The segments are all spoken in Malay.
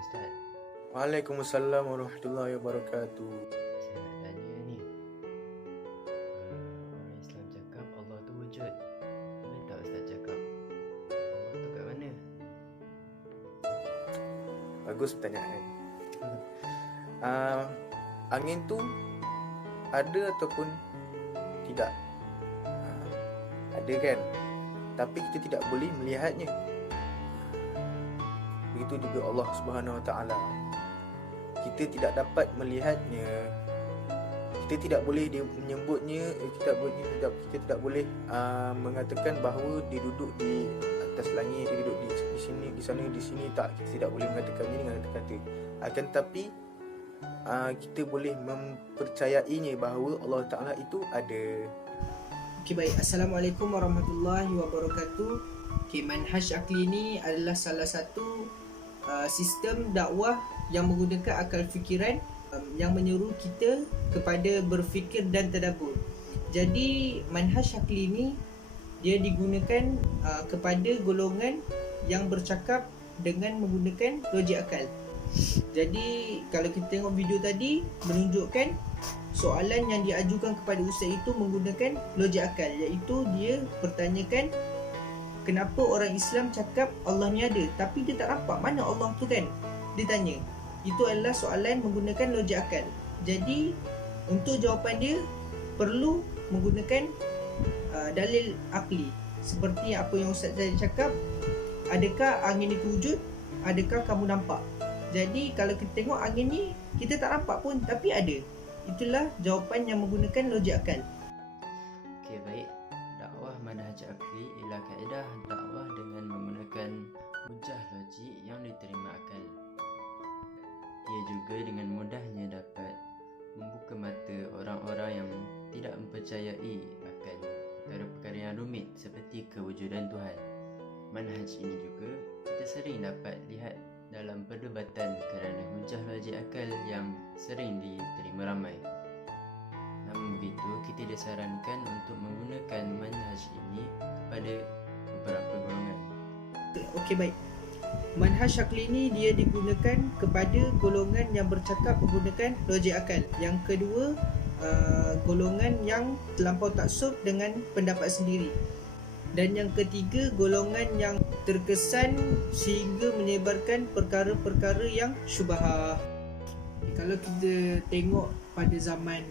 Ustaz. Waalaikumsalam warahmatullahi wabarakatuh. Saya nak tanya ni, orang Islam cakap Allah tu wujud. Boleh tak Ustaz cakap Allah tu kat mana? Bagus pertanyaan. Angin tu ada ataupun tidak? Ada kan? Tapi kita tidak boleh melihatnya. Begitu juga Allah Subhanahu Wa Taala. Kita tidak dapat melihatnya. Kita tidak boleh menyebutnya. Kita tidak boleh mengatakan bahawa dia duduk di atas langit, dia duduk di sini, di sana, di sini. Tak, kita tidak boleh mengatakannya dengan kata-kata. Akan tetapi kita boleh mempercayainya bahawa Allah Ta'ala itu ada. Okey, baik. Assalamualaikum warahmatullahi wabarakatuh. Okey, manhaj akli ini adalah salah satu sistem dakwah yang menggunakan akal fikiran yang menyuruh kita kepada berfikir dan tadabbur. Jadi manhaj akli ini dia digunakan kepada golongan yang bercakap dengan menggunakan logik akal. Jadi kalau kita tengok video tadi menunjukkan soalan yang diajukan kepada ustaz itu menggunakan logik akal, iaitu dia pertanyakan kenapa orang Islam cakap Allah ni ada tapi dia tak nampak mana Allah tu kan. Dia tanya. Itu adalah soalan menggunakan logik akal. Jadi untuk jawapan dia perlu menggunakan dalil akli. Seperti apa yang ustaz tadi cakap, adakah angin itu wujud? Adakah kamu nampak? Jadi kalau kita tengok angin ni kita tak nampak pun tapi ada. Itulah jawapan yang menggunakan logik akal. Okey, baik. Dakwah manhaj akli ialah kaedah dakwah dengan menggunakan hujah logik yang diterima akal. Ia juga dengan mudahnya dapat membuka mata orang-orang yang tidak mempercayai akan perkara-perkara yang rumit seperti kewujudan Tuhan. Manhaj ini juga kita sering dapat lihat dalam perdebatan kerana hujah logik akal yang sering diterima ramai. Namun begitu, kita disarankan untuk menggunakan manhaj ini kepada beberapa golongan. Okey, baik. Manhaj akli ini dia digunakan kepada golongan yang bercakap menggunakan logik akal. Yang kedua, golongan yang terlampau taksub dengan pendapat sendiri. Dan yang ketiga, golongan yang terkesan sehingga menyebarkan perkara-perkara yang syubhah. Kalau kita tengok pada zaman,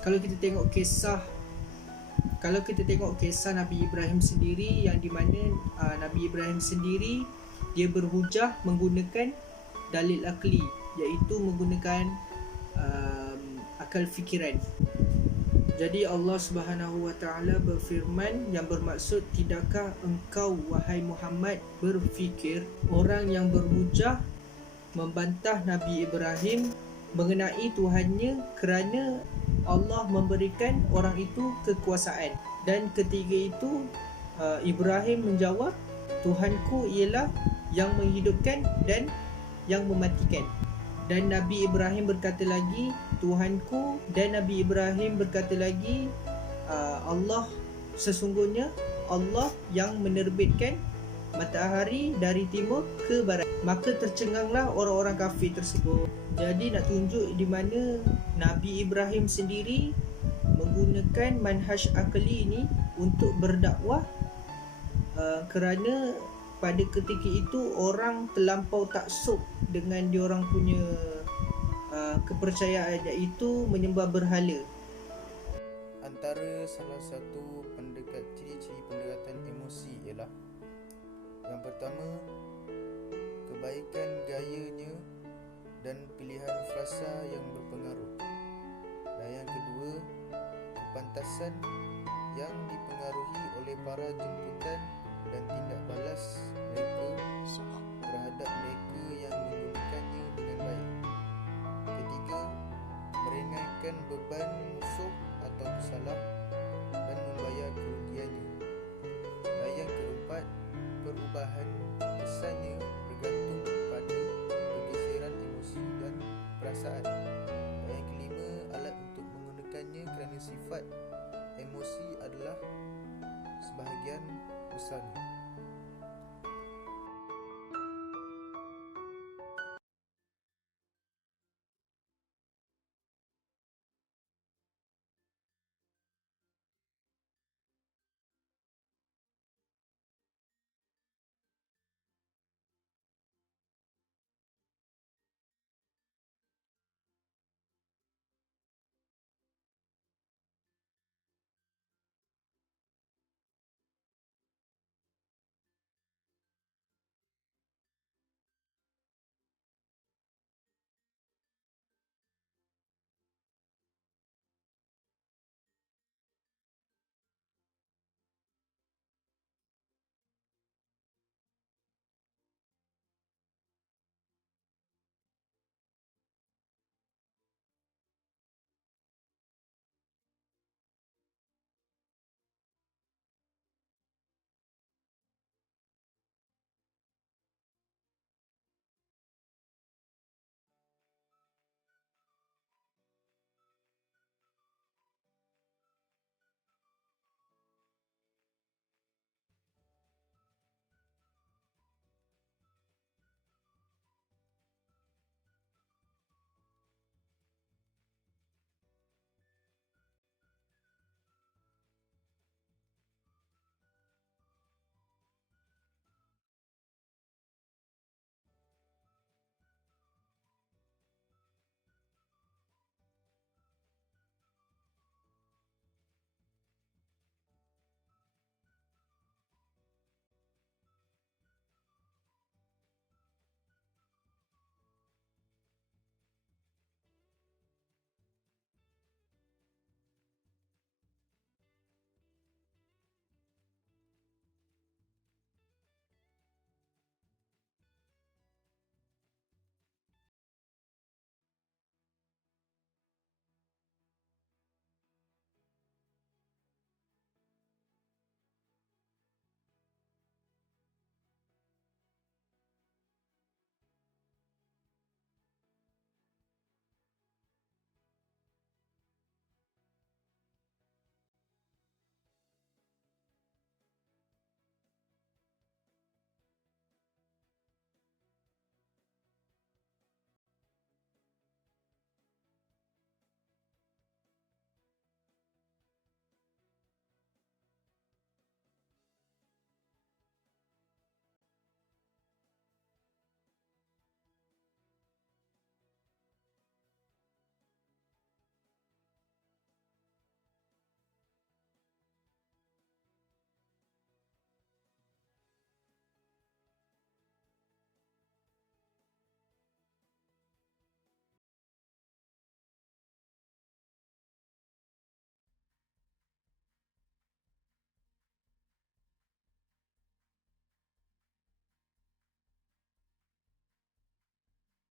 kalau kita tengok kisah Nabi Ibrahim sendiri, yang di mana Nabi Ibrahim sendiri dia berhujah menggunakan dalil akli, iaitu menggunakan akal fikiran. Jadi Allah Subhanahu Wa Taala berfirman yang bermaksud, tidakkah engkau wahai Muhammad berfikir orang yang berhujah membantah Nabi Ibrahim mengenai Tuhannya kerana Allah memberikan orang itu kekuasaan. Dan ketiga itu Ibrahim menjawab, Tuhanku ialah yang menghidupkan dan yang mematikan. Dan Nabi Ibrahim berkata lagi, Tuhanku, dan Nabi Ibrahim berkata lagi, Allah, sesungguhnya Allah yang menerbitkan matahari dari timur ke barat. Maka tercenganglah orang-orang kafir tersebut. Jadi nak tunjuk di mana Nabi Ibrahim sendiri menggunakan manhaj akli ini untuk berdakwah, kerana pada ketika itu orang terlampau taksub dengan diorang punya kepercayaan, iaitu menyembah berhala. Antara salah satu ciri-ciri pendekatan emosi ialah, yang pertama, kebaikan gayanya dan pilihan frasa yang berpengaruh. Dan yang kedua, kepantasan yang dipengaruhi oleh para jemputan dan tindak balas mereka terhadap mereka yang menggunakannya dengan baik. Ketiga, meringankan beban musuh atau pesalah dan membayar kerugiannya. Dan yang keempat, perubahan kesannya bergantung pada pergeseran emosi dan perasaan. Dan yang kelima, alat untuk menggunakannya kerana sifat emosi adalah sebahagian besarnya.